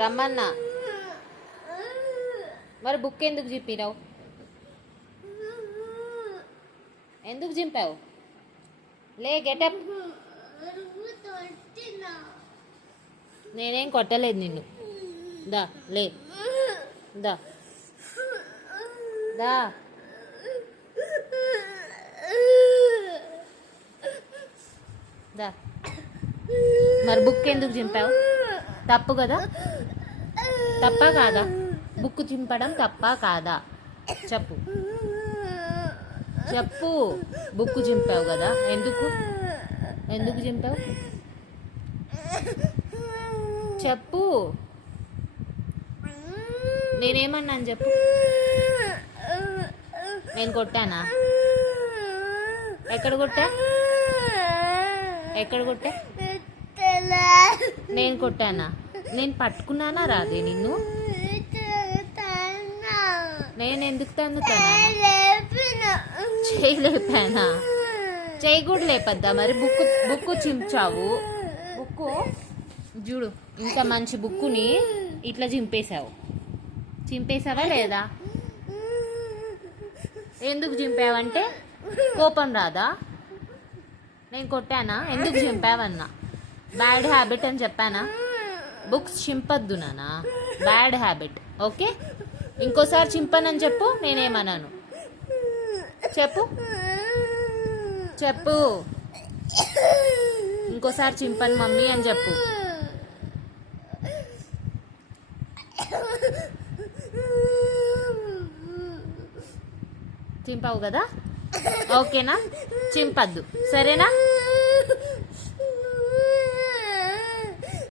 రమ్మన్నా. మరి బుక్ ఎందుకు చింపినావు? ఎందుకు చింపావు? లే గెటప్. నేనేం కొట్టలేదు నిన్ను. దా లే, దా దా. దా. మరి బుక్ ఎందుకు చింపావు? తప్పు కదా? తప్పా కాదా? బుక్ చింపడం తప్పా కాదా? చెప్పు చెప్పు. బుక్ చింపావు కదా, ఎందుకు ఎందుకు చింపావు? చెప్పు. నేనేమన్నాను చెప్పు. నేను కొట్టానా? ఎక్కడ కొట్టా? ఎక్కడ కొట్టా? నేను కొట్టానా? నేను పట్టుకున్నానా రాదే నిన్ను? నేను ఎందుకు తన్నుతానా? చేయి లేపానా? చేయి కూడా లేపద్దా? మరి బుక్కు చించావు. బుక్కు చూడు, ఇంత మంచి బుక్కుని ఇట్లా చింపేశావు. చింపేశావా లేదా? ఎందుకు చింపావంటే కోపం రాదా? నేను కొట్టానా? ఎందుకు చింపావన్నా? బ్యాడ్ హ్యాబిట్ అని చెప్పానా? బుక్స్ చింపద్దు నానా, బ్యాడ్ హ్యాబిట్. ఓకే, ఇంకోసారి చింపనని చెప్పు, నేనేమన్నాను చెప్పు. చెప్పు, ఇంకోసారి చింపను మమ్మీ అని చెప్పు. చింపావు కదా? ఓకేనా? చింపద్దు, సరేనా?